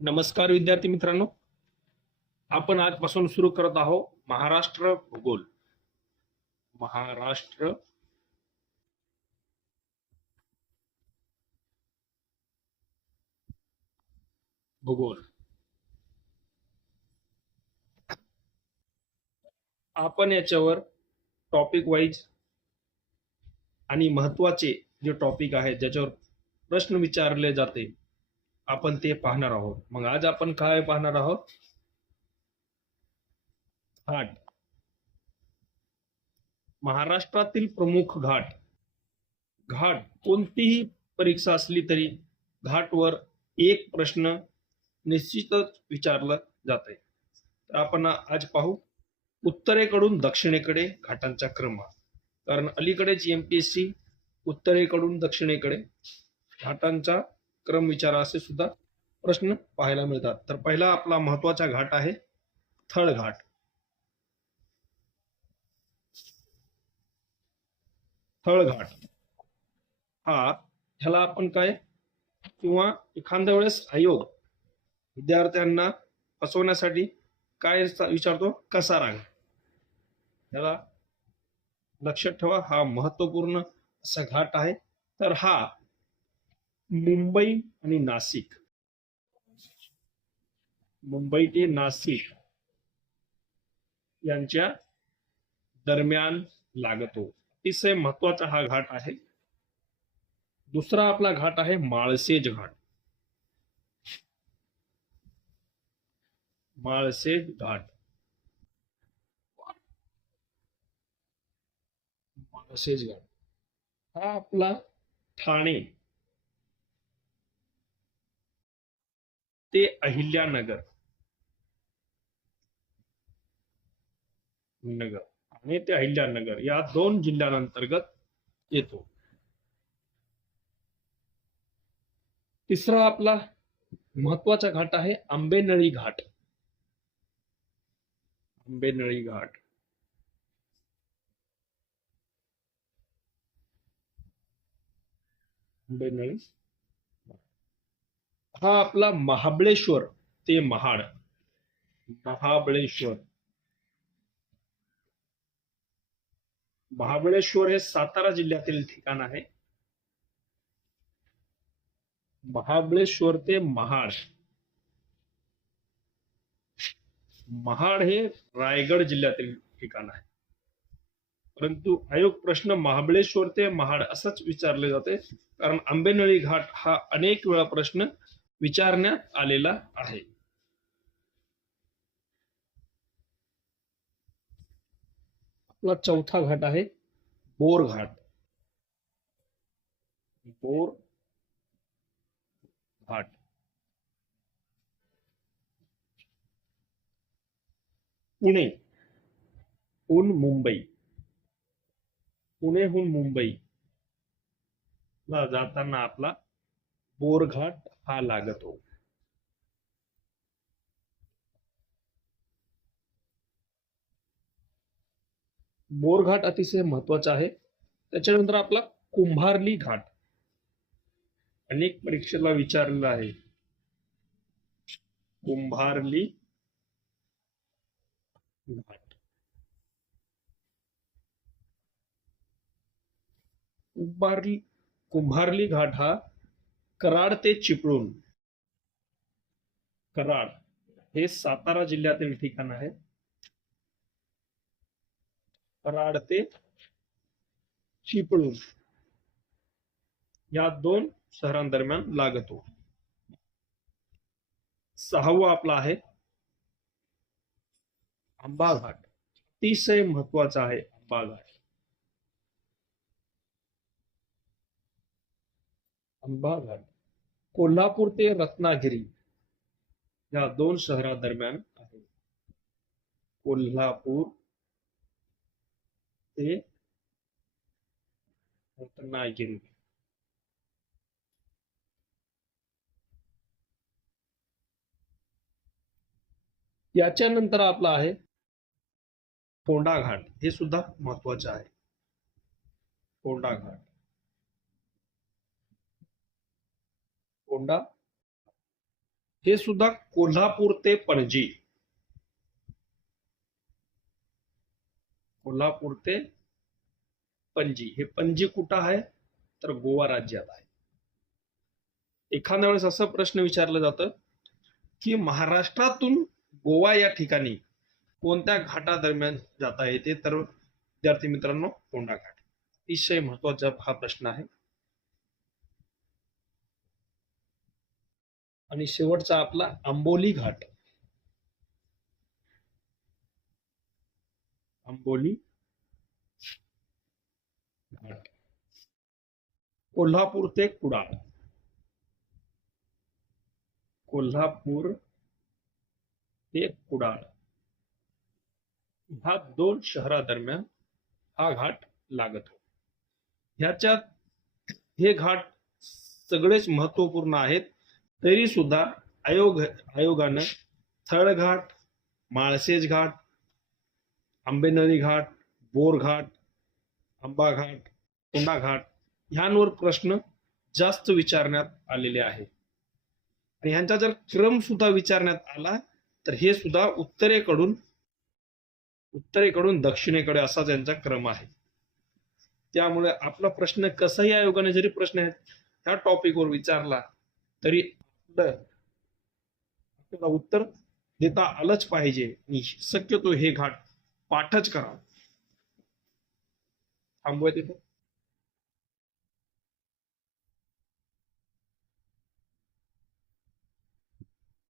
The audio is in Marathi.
नमस्कार विद्यार्थी मित्रांनो, आपण आजपासून सुरू करत आहोत महाराष्ट्र भूगोल. महाराष्ट्र भूगोल. आपण याच्यावर टॉपिक वाईज आणि महत्वाचे जे टॉपिक आहेत ज्याच्यावर प्रश्न विचारले जाते आपण ते पाहणार आहोत. मग आज आपण काय पाहणार आहोत? घाट. महाराष्ट्रातील प्रमुख घाट. घाट कोणतीही परीक्षा असली तरी घाटवर एक प्रश्न निश्चितच विचारला जाते. तर आपण आज पाहू उत्तरेकडून दक्षिणेकडे घाटांचा क्रम. कारण अलीकडेच एमपीएससी उत्तरेकडून दक्षिणेकडे घाटांचा क्रम विचारा असे सुद्धा प्रश्न पाहायला मिळतात. तर पहिला आपला महत्वाचा घाट आहे थळघाट. थळघाट हा ह्याला आपण काय किंवा एखाद्या वेळेस आयोग विद्यार्थ्यांना फसवण्यासाठी काय विचारतो? कसा रांग. याला लक्षात ठेवा, हा महत्वपूर्ण असा घाट आहे. तर हा मुंबई आणि नाशिक, मुंबई ते नाशिक यांच्या दरम्यान लागतो. अतिशय महत्वाचा हा घाट आहे. दुसरा आपला घाट आहे माळशेज घाट. माळशेज घाट. माळशेज घाट हा आपला ठाणे ते अहिल्यानगर नगर आणि ते अहिल्यानगर या दोन जिल्ह्यांअंतर्गत येतो. तिसरा आपला महत्वाचा घाट आहे आंबेनळी घाट. आंबेनळी घाट. आंबेनळी हा आपला महाबळेश्वर ते महाड. महाबळेश्वर. महाबळेश्वर हे सातारा जिल्ह्यातील ठिकाण आहे. महाबळेश्वर ते महाड. महाड हे रायगड जिल्ह्यातील ठिकाण आहे. परंतु आयोग प्रश्न महाबळेश्वर ते महाड असंच विचारले जाते, कारण आंबेनळी घाट हा अनेक वेळा प्रश्न विचारण्यात आलेला आहे. आपला चौथा घाट आहे बोर घाट. बोर घाट. पुणेहून मुंबई, पुणेहून मुंबई ला जाताना आपला बोरघाट हा लागतो. बोरघाट अतिशय महत्वाचा आहे. त्याच्यानंतर आपला कुंभार्ली घाट. अनेक परीक्षेला विचारलेला आहे. कुंभार्ली घाट. कुंभार्ली घाट हा कराड ते चिपळूण. कराड हे सातारा जिल्ह्यातील ठिकाण आहे. कराड ते चिपळूण या दोन शहरांदरम्यान लागतो. सहावा आपला आहे आंबा घाट. अतिशय महत्वाचा आहे आंबा घाट. आंबा घाट कोल्हापूर ते रत्नागिरी या दोन शहरांदरम्यान आहे. कोल्हापूर ते रत्नागिरी. याच्यानंतर आपला आहे फोंडा घाट. हे सुद्धा महत्वाचे आहे. फोंडा घाट. फोंडा हे सुद्धा कोल्हापूर ते पणजी, कोल्हापूर ते पणजी, हे पणजी कुठं आहे तर गोवा राज्यात आहे. एखाद्या वेळेस असं प्रश्न विचारलं जातं की महाराष्ट्रातून गोवा या ठिकाणी कोणत्या घाटादरम्यान जाता येते, तर विद्यार्थी मित्रांनो कोंढा घाट. अतिशय महत्वाचा हा प्रश्न आहे. आणि शेवटचा आपला आंबोली घाट, आंबोली घाट, कोल्हापूर ते कुडाळ, कोल्हापूर ते कुडाळ ह्या दोन शहरादरम्यान हा घाट लागत हो. ह्याच्यात हे घाट सगळेच महत्वपूर्ण आहेत. तरी सुद्धा आयोगानं थळघाट, माळशेज घाट, आंबेनळी घाट, बोर घाट, आंबा घाट, कोंढा घाट ह्यांवर प्रश्न जास्त विचारण्यात आलेले आहेत. आणि ह्यांचा जर क्रम सुद्धा विचारण्यात आला तर हे सुद्धा उत्तरेकडून दक्षिणेकडे असा त्यांचा क्रम आहे. त्यामुळे आपला प्रश्न कसाही आयोगाने जरी प्रश्न ह्या टॉपिकवर विचारला तरी आपल्याला उत्तर देता आलंच पाहिजे आणि शक्यतो हे घाट पाठच करा. थांबूया तिथे.